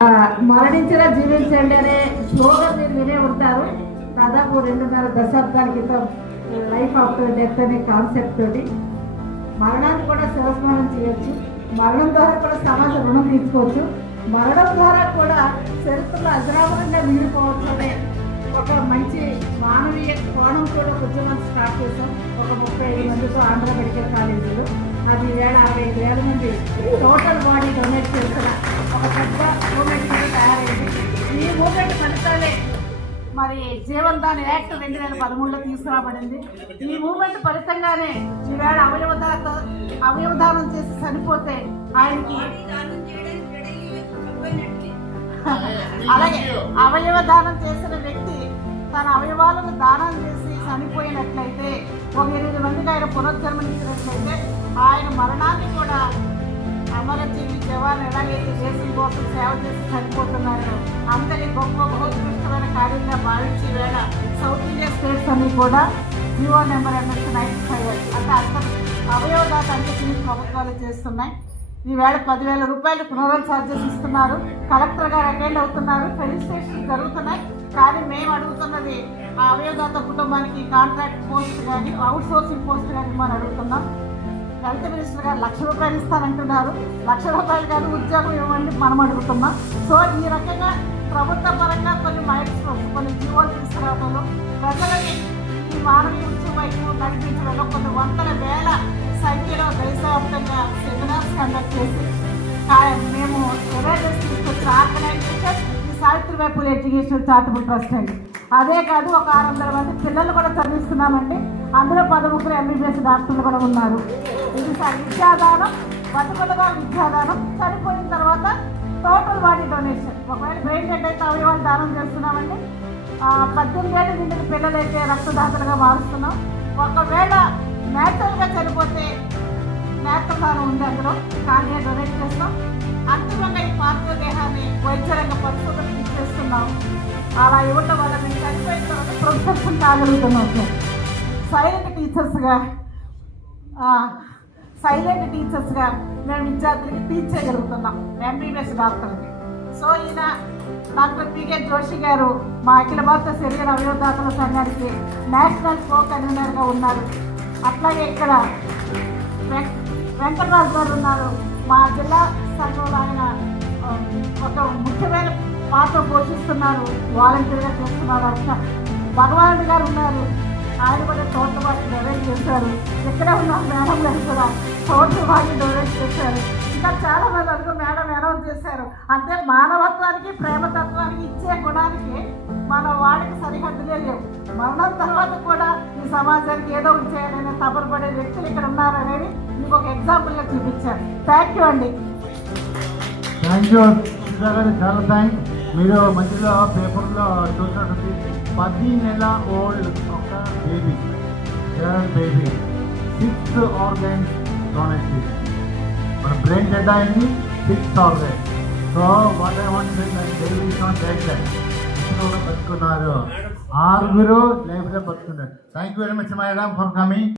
మరణించిన జీవించండి అనే స్లోగన్ మీరు వినే ఉంటారు. దాదాపు 2.5 దశాబ్దాల క్రితం లైఫ్ ఆఫ్టర్ డెత్ అనే కాన్సెప్ట్ తోటి మరణాన్ని కూడా శివస్మరణ చేయొచ్చు, మరణం ద్వారా కూడా సమాజ రుణం తీసుకోవచ్చు, మరణం ద్వారా కూడా చరిత్రలో అజరామరంగా మిగిలిపోవచ్చు అనే ఒక మంచి మానవీయ కోణం కూడా ఉద్యమం స్టార్ట్ చేశాం. ఒక 35 మందితో ఆంధ్ర మెడికల్ కాలేజీలో అది 65,000 మంది టోటల్ బాడీ డొనేట్ చేస్తున్న ఒక పెద్ద మూమెంట్ తయారైంది. ఈ మూమెంట్ ఫలితాలే మరి జీవన్ దాన్ యాక్ట్ 2013లో తీసుకురాబడింది. ఈ మూమెంట్ ఫలితంగానే ఈవేళ అవయవదానం చేసి చనిపోతే ఆయనకి అలాగే అవయవదానం చేసిన వ్యక్తి తన అవయవాలను దానం చేసి చనిపోయినట్లయితే ఒక 8 మందికి ఆయన పునర్జన్మనిచ్చినట్లయితే ఆయన మరణాన్ని కూడా అమరజీవి జవాన్ ఎలాగైతే దేశం కోసం సేవ చేసి చనిపోతున్నారో అంతటి గొప్ప బహుత్కృష్టమైన కార్యంగా భావించి వేళ సౌత్ ఇండియా స్టేట్స్ అన్ని కూడా జీవో నెంబర్ MS-95 అంటే అర్థం అవయవదాత అంటే ప్రభుత్వాలు చేస్తున్నాయి. ఈవేళ 10,000 రూపాయలు పునరుద్ధరణ ఛార్జెస్ ఇస్తున్నారు. కలెక్టర్ గారు అటెండ్ అవుతున్నారు, రిజిస్ట్రేషన్ జరుగుతున్నాయి. కానీ మేము అడుగుతున్నది ఆ అవయవదాత కుటుంబానికి కాంట్రాక్ట్ పోస్ట్ కానీ అవుట్ సోర్సింగ్ పోస్ట్ కానీ మనం అడుగుతున్నాం. హెల్త్ మినిస్టర్ గారు 1,00,000 రూపాయలు ఇస్తానంటున్నారు. 1,00,000 రూపాయలు కానీ ఉద్యోగం ఇవ్వండి మనం అడుగుతున్నాం. సో ఈ రకంగా ప్రభుత్వ పరంగా కొన్ని కొన్ని జీవోలు తీసుకురావడంలో ప్రజలని ఈ మానవీయ వైపు నడిపించడంలో కొన్ని వందల వేల సంఖ్యలో దేశవ్యాప్తంగా సెమినార్స్ కండక్ట్ చేసి మేము అవేర్నెస్ తీసుకొచ్చిన ఆర్గనైజేషన్ ఈ Savitribai Phule educational charitable trust అండి. అదే కాదు ఒక 600 మంది పిల్లలు కూడా చదివిస్తున్నామండి. అందులో 13 MBBS డాక్టర్లు కూడా ఉన్నారు. ఇది విద్యాదానం, బతుకులుగా విద్యాదానం, చనిపోయిన తర్వాత టోటల్ బాడీ డొనేషన్. ఒకవేళ బ్రెయిన్ డెడ్ అయితే అవయవాలు దానం చేస్తున్నామండి. 18 ఏళ్ళు నిండిన పిల్లలైతే రక్తదాతలుగా మారుస్తున్నాం. ఒకవేళ నేచురల్గా చనిపోతే నేత్రదానం ఉంది, అందులో కానీ డొనేట్ చేస్తాం. అంతిమంగా ఈ పార్థివ దేహాన్ని వైద్యరంగ పరిశోధనకు ఇచ్చేస్తున్నాం. అలా ఇవ్వడం వల్ల మేము చనిపోయిన తర్వాత ప్రొఫెసర్స్ కాగలుగుతున్నాం. సైలెంట్ టీచర్స్గా మేము విద్యార్థులకి టీచ్ చేయగలుగుతున్నాం, MBBS డాక్టర్కి. సో ఈయన డాక్టర్ PK జోషి గారు మా అఖిల భారత శరీర అవయవదాతల సంఘానికి నేషనల్ కో కన్వీనర్గా ఉన్నారు. అట్లాగే ఇక్కడ వెంకటరాజు గారు ఉన్నారు. మా జిల్లా సంఘంలో ఆయన ఒక ముఖ్యమైన పాత్ర పోషిస్తున్నారు, వాలంటీర్గా చేస్తున్నారు. భగవానుడు గారు ఉన్నారు, ఆయన కూడా టోటల్ బాడీ డొనేట్ చేశారు. ఇక్కడ ఉన్న మేడం గారు కూడా టోటల్ బాడీ డొనేట్ చేశారు. ఇంకా చాలా మంది అందుకు మేడం అనౌన్స్ చేశారు. అంటే మానవత్వానికి ప్రేమతత్వానికి ఇచ్చే గుణానికి మన వాడికి సరిహద్దులే లేవు. మరణం తర్వాత కూడా ఈ సమాజానికి ఏదో ఒకటి చేయాలనే తపనపడే వ్యక్తులు ఇక్కడ ఉన్నారనేది మీకు ఒక ఎగ్జాంపుల్గా చూపించారు. థ్యాంక్ యూ అండి. థ్యాంక్ యూ చాలా థ్యాంక్స్. మీరు మధ్యలో పేపర్లో చూసినట్టు 10 నెలల ఓల్డ్ ఒక బేబీ 6 ఆర్గన్స్ డొనేట్ చేసి మన బ్రెయిన్ డెడ్ అయింది 6 organs. So what I want baby is not dead కూడా బతుకున్నారు, 6 లైఫ్లో బతుకున్నారు. Thank you very much madam for coming.